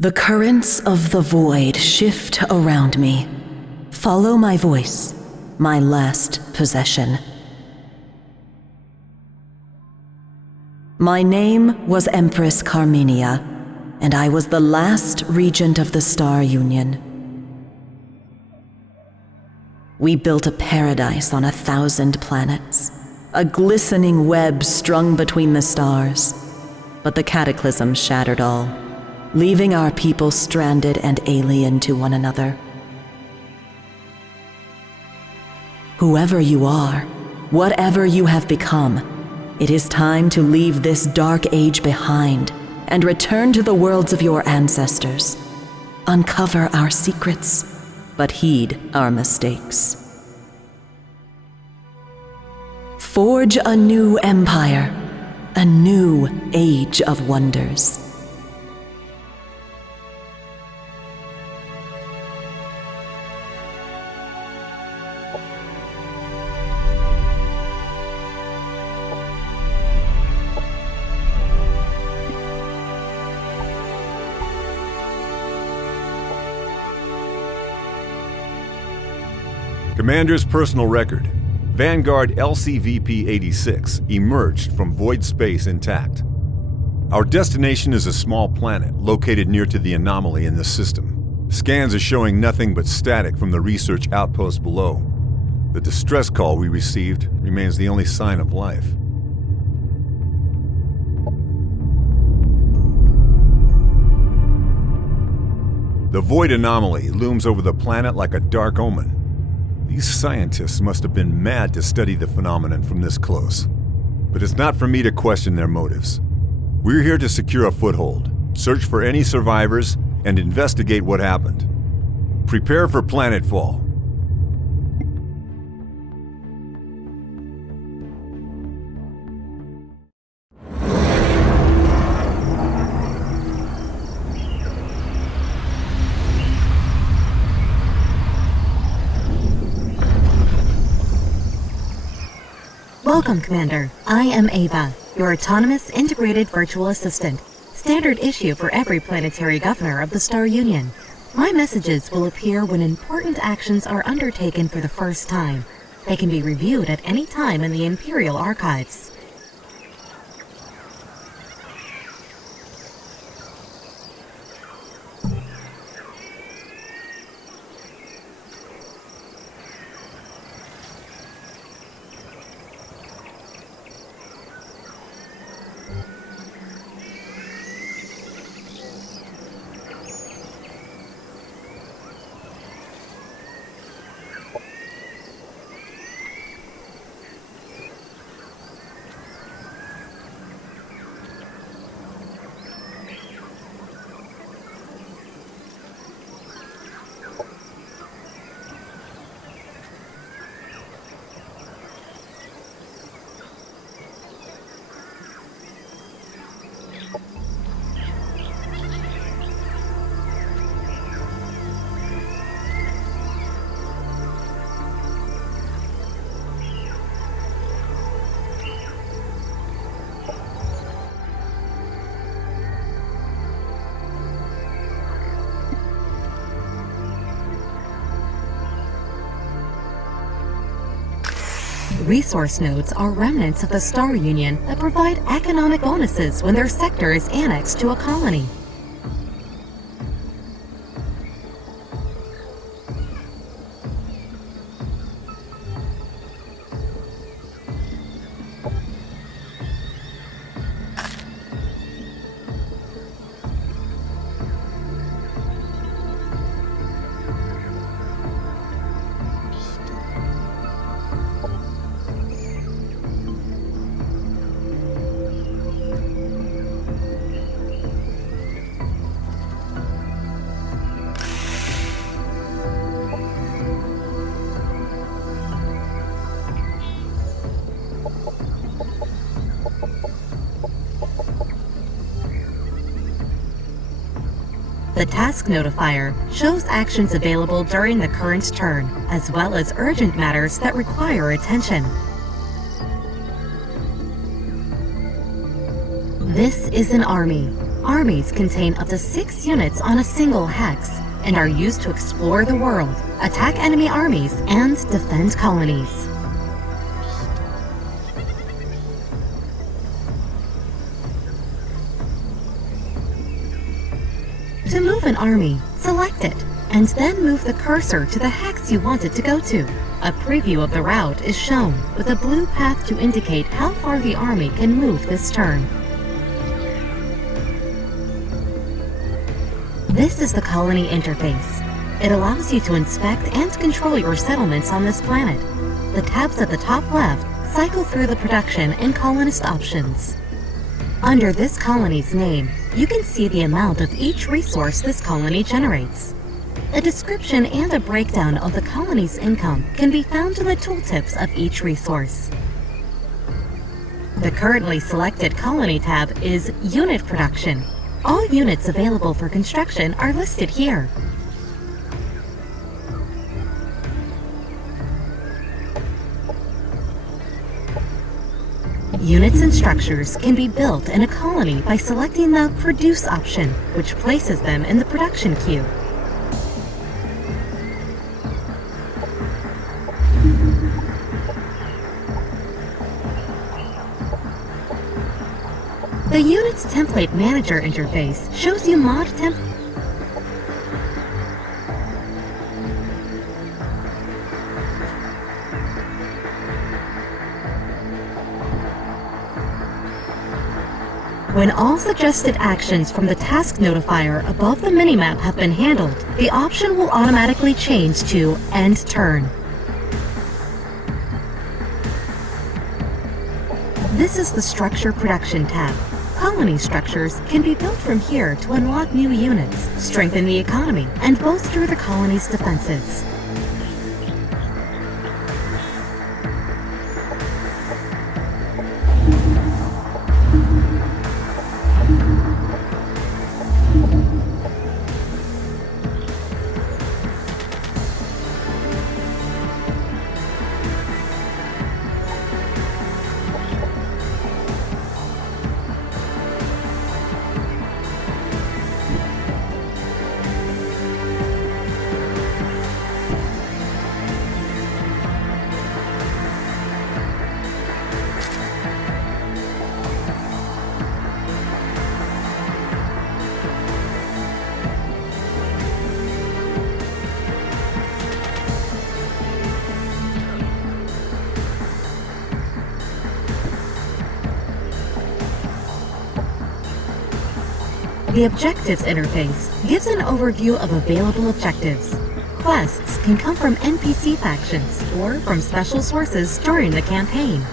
The currents of the void shift around me. Follow my voice, my last possession. My name was Empress Carmenia, and I was the last regent of the Star Union. We built a paradise on 1,000 planets, a glistening web strung between the stars. But the cataclysm shattered all, leaving our people stranded and alien to one another. Whoever you are, whatever you have become, it is time to leave this dark age behind and return to the worlds of your ancestors. Uncover our secrets, but heed our mistakes. Forge a new empire, a new age of wonders. Commander's personal record. Vanguard LCVP-86 emerged from void space intact. Our destination is a small planet located near to the anomaly in the system. Scans are showing nothing but static from the research outpost below. The distress call we received remains the only sign of life. The void anomaly looms over the planet like a dark omen. These scientists must have been mad to study the phenomenon from this close. But it's not for me to question their motives. We're here to secure a foothold, search for any survivors, and investigate what happened. Prepare for Planetfall. Welcome, Commander. I am Ava, your autonomous integrated virtual assistant, standard issue for every planetary governor of the Star Union. My messages will appear when important actions are undertaken for the first time. They can be reviewed at any time in the Imperial Archives. Resource nodes are remnants of the Star Union that provide economic bonuses when their sector is annexed to a colony. The task notifier shows actions available during the current turn, as well as urgent matters that require attention. This is an army. Armies contain up to 6 units on a single hex and are used to explore the world, attack enemy armies, and defend colonies. To move an army, select it, and then move the cursor to the hex you want it to go to. A preview of the route is shown, with a blue path to indicate how far the army can move this turn. This is the colony interface. It allows you to inspect and control your settlements on this planet. The tabs at the top left cycle through the production and colonist options. Under this colony's name, you can see the amount of each resource this colony generates. A description and a breakdown of the colony's income can be found in the tooltips of each resource. The currently selected colony tab is Unit Production. All units available for construction are listed here. Units and structures can be built in a colony by selecting the Produce option, which places them in the production queue. The Units Template Manager interface shows you mod templates. When all suggested actions from the task notifier above the minimap have been handled, the option will automatically change to End Turn. This is the Structure Production tab. Colony structures can be built from here to unlock new units, strengthen the economy, and bolster the colony's defenses. The Objectives interface gives an overview of available objectives. Quests can come from NPC factions or from special sources during the campaign.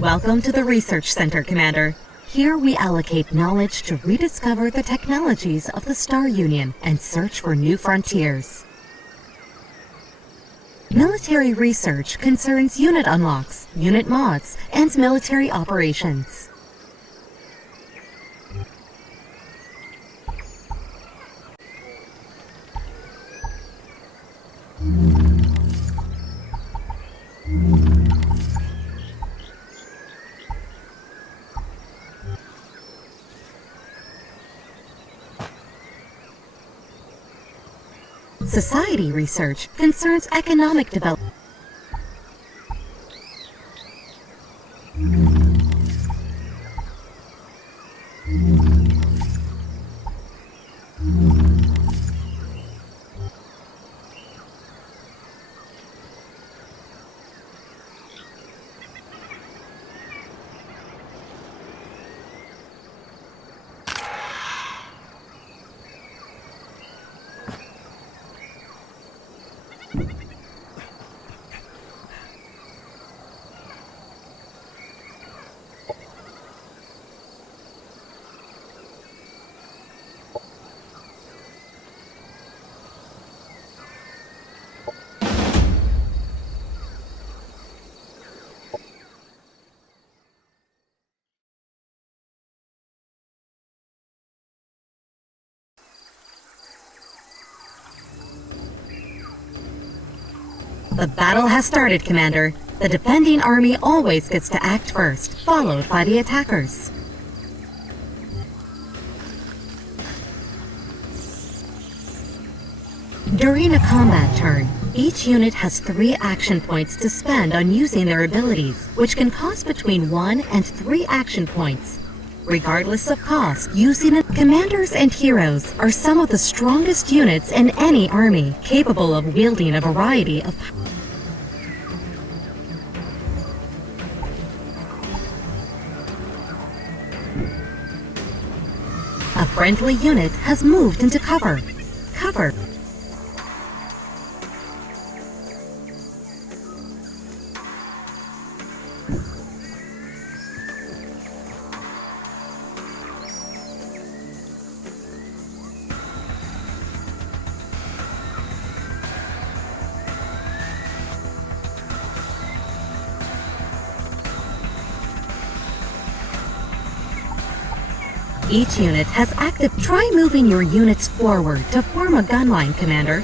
Welcome to the Research Center, Commander. Here we allocate knowledge to rediscover the technologies of the Star Union and search for new frontiers. Military research concerns unit unlocks, unit mods, and military operations. Society research concerns economic development. The battle has started, Commander. The defending army always gets to act first, followed by the attackers. During a combat turn, each unit has 3 action points to spend on using their abilities, which can cost between 1 and 3 action points. Regardless of cost, using it, commanders and heroes are some of the strongest units in any army, capable of wielding a variety of A friendly unit has moved into cover. Cover. Each unit has active. Try moving your units forward to form a gun line, Commander.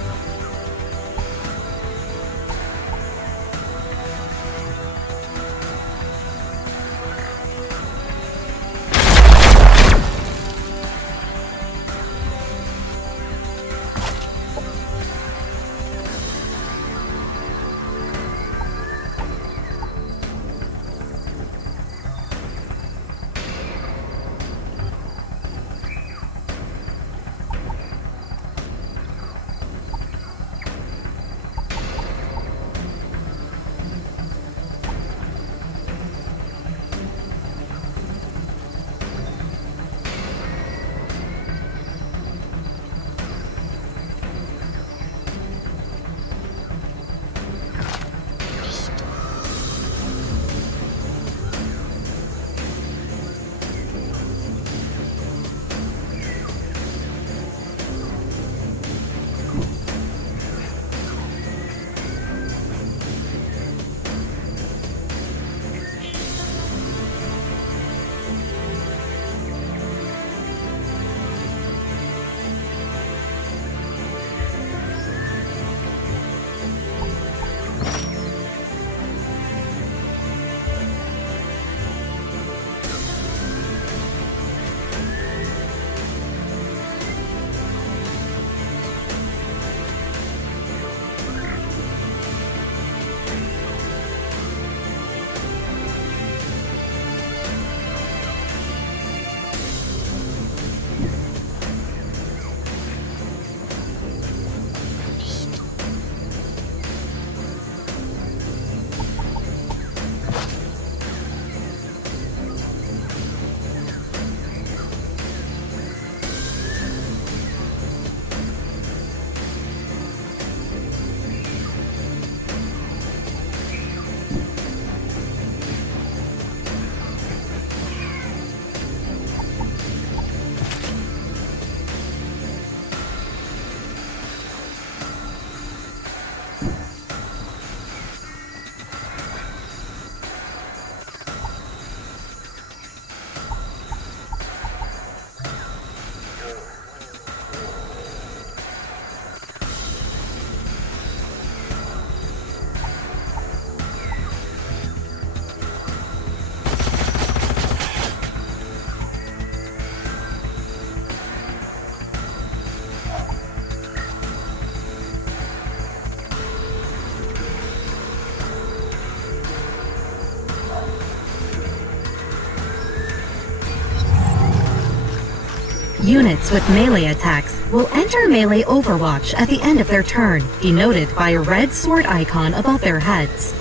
Units with melee attacks will enter melee Overwatch at the end of their turn, denoted by a red sword icon above their heads.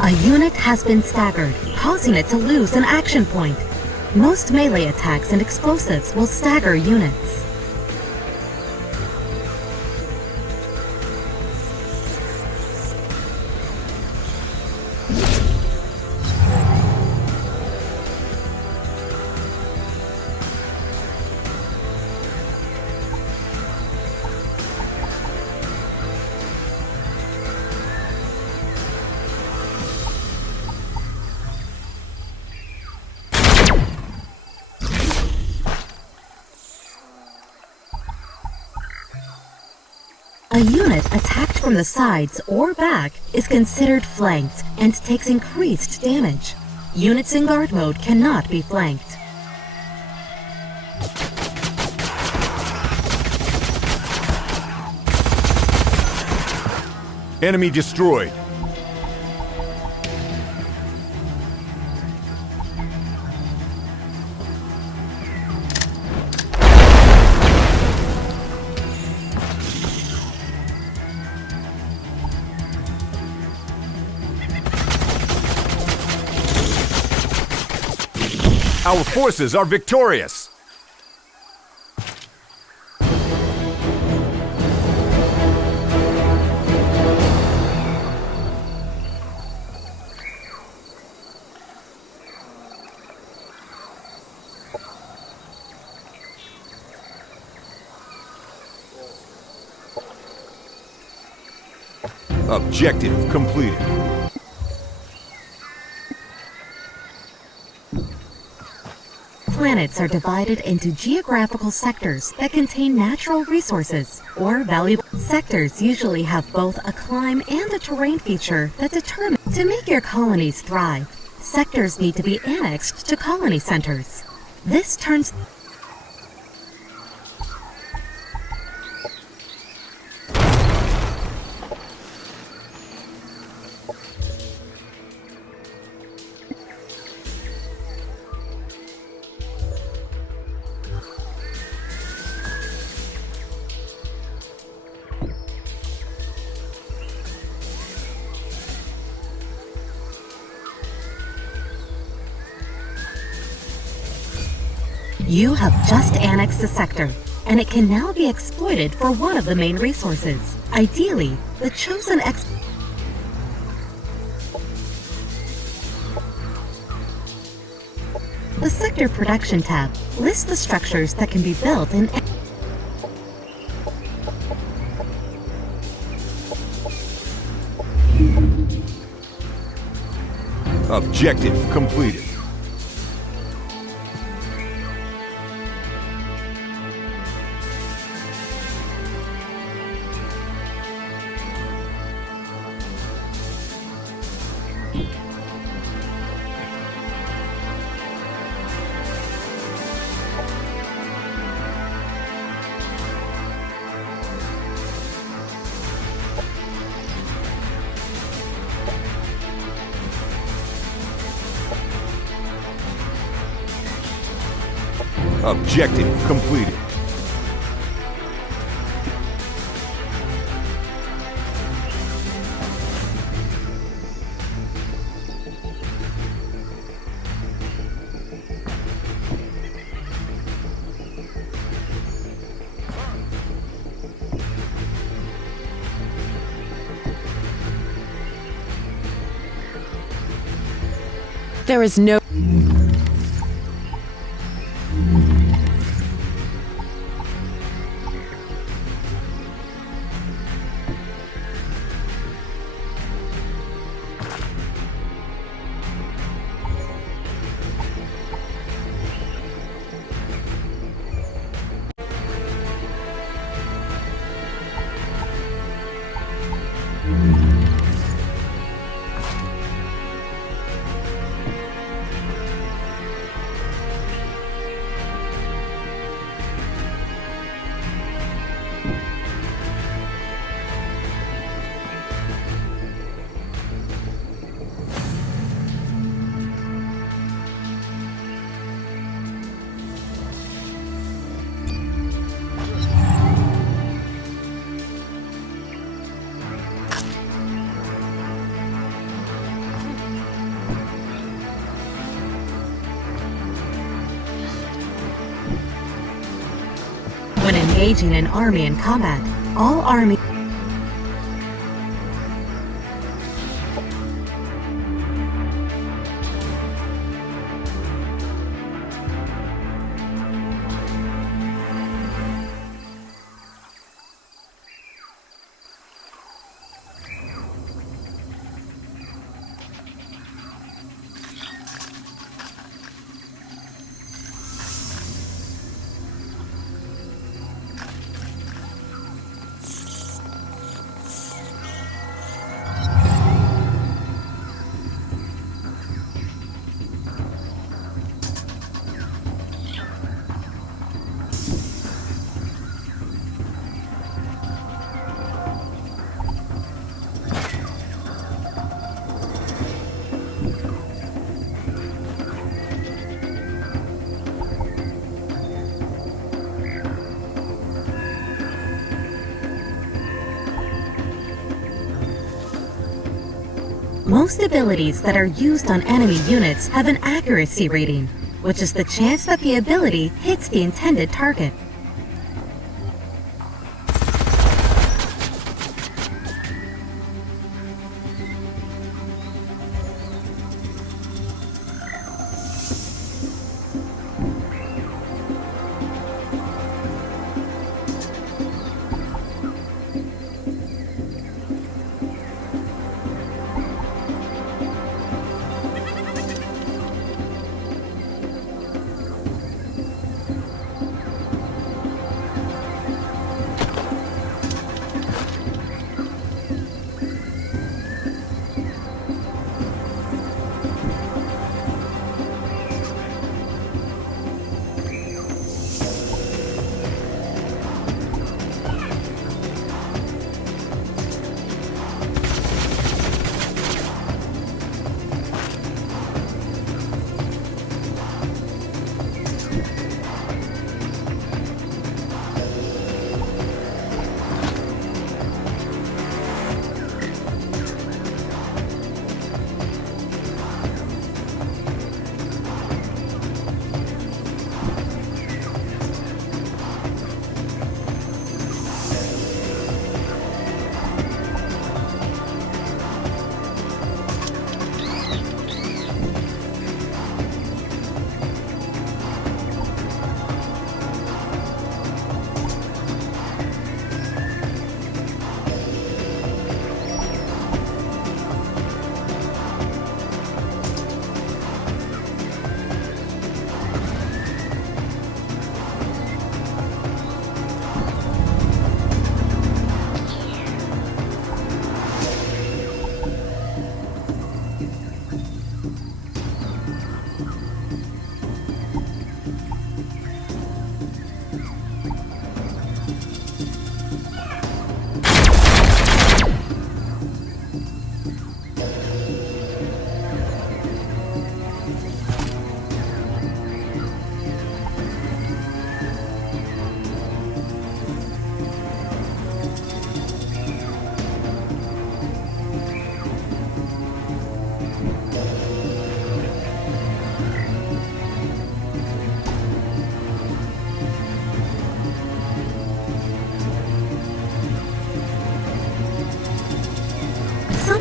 A unit has been staggered, causing it to lose an action point. Most melee attacks and explosives will stagger units. A unit attacked from the sides or back is considered flanked and takes increased damage. Units in guard mode cannot be flanked. Enemy destroyed. Our forces are victorious! Objective completed. Planets are divided into geographical sectors that contain natural resources or valuable. Sectors usually have both a climb and a terrain feature that determine to make your colonies thrive. Sectors need to be annexed to colony centers. This turns You have just annexed a sector, and it can now be exploited for one of the main resources. Ideally, the chosen The Sector Production tab lists the structures that can be built in Objective completed. Objective completed. There is no... engaging an army in combat. All army Most abilities that are used on enemy units have an accuracy rating, which is the chance that the ability hits the intended target.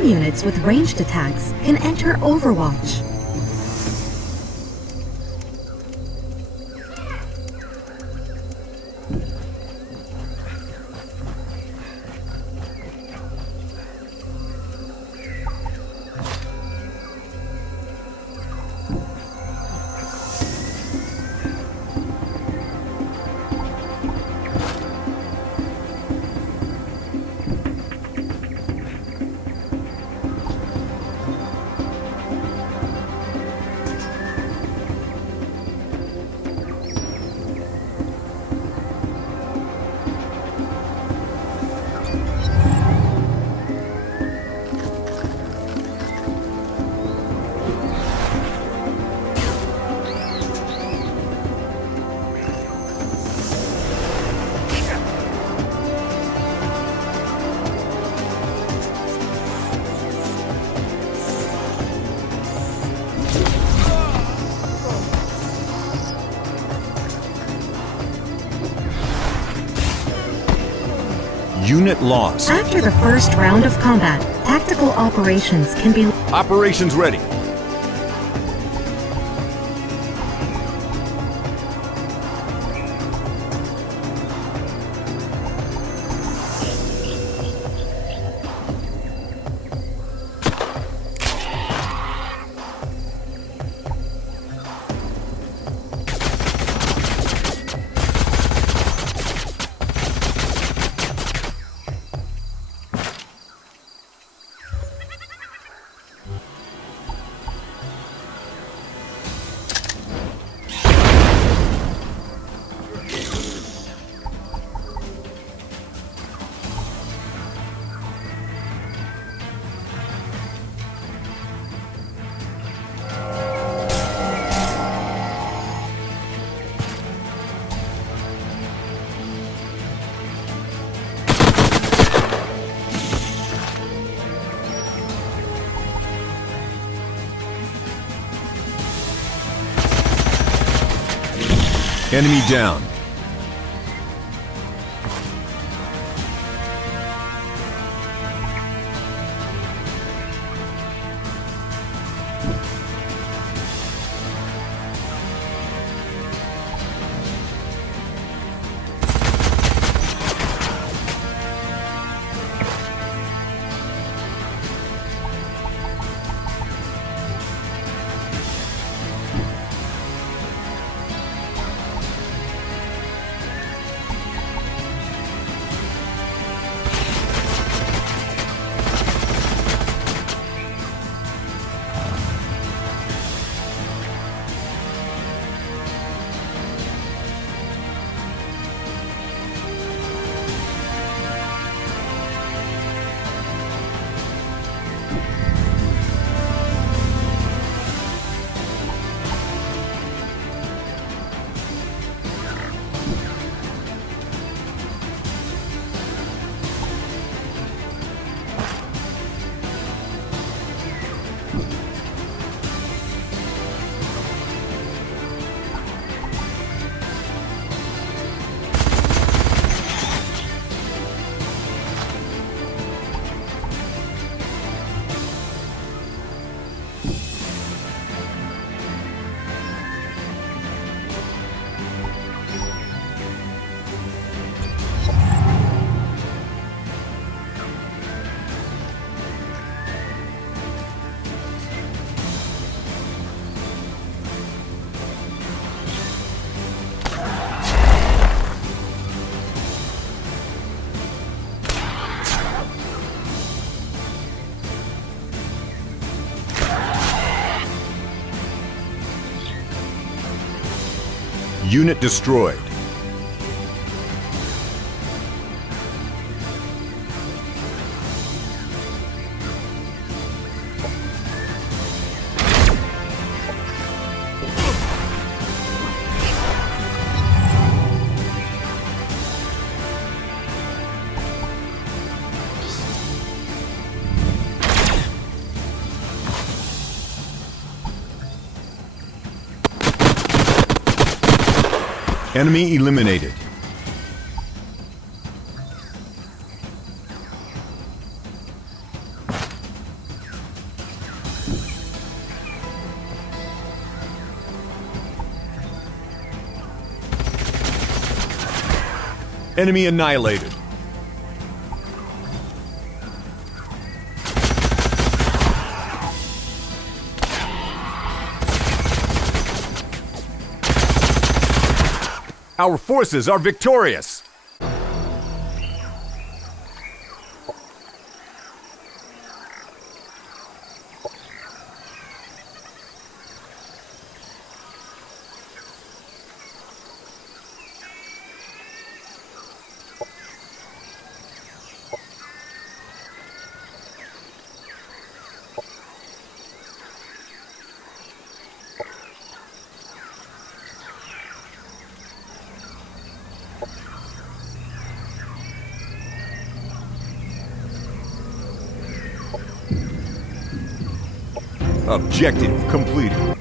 Some units with ranged attacks can enter Overwatch. Unit lost. After the first round of combat, tactical operations can be... Operations ready. Enemy down. Unit destroyed. Enemy eliminated. Enemy annihilated. Our forces are victorious! Objective completed.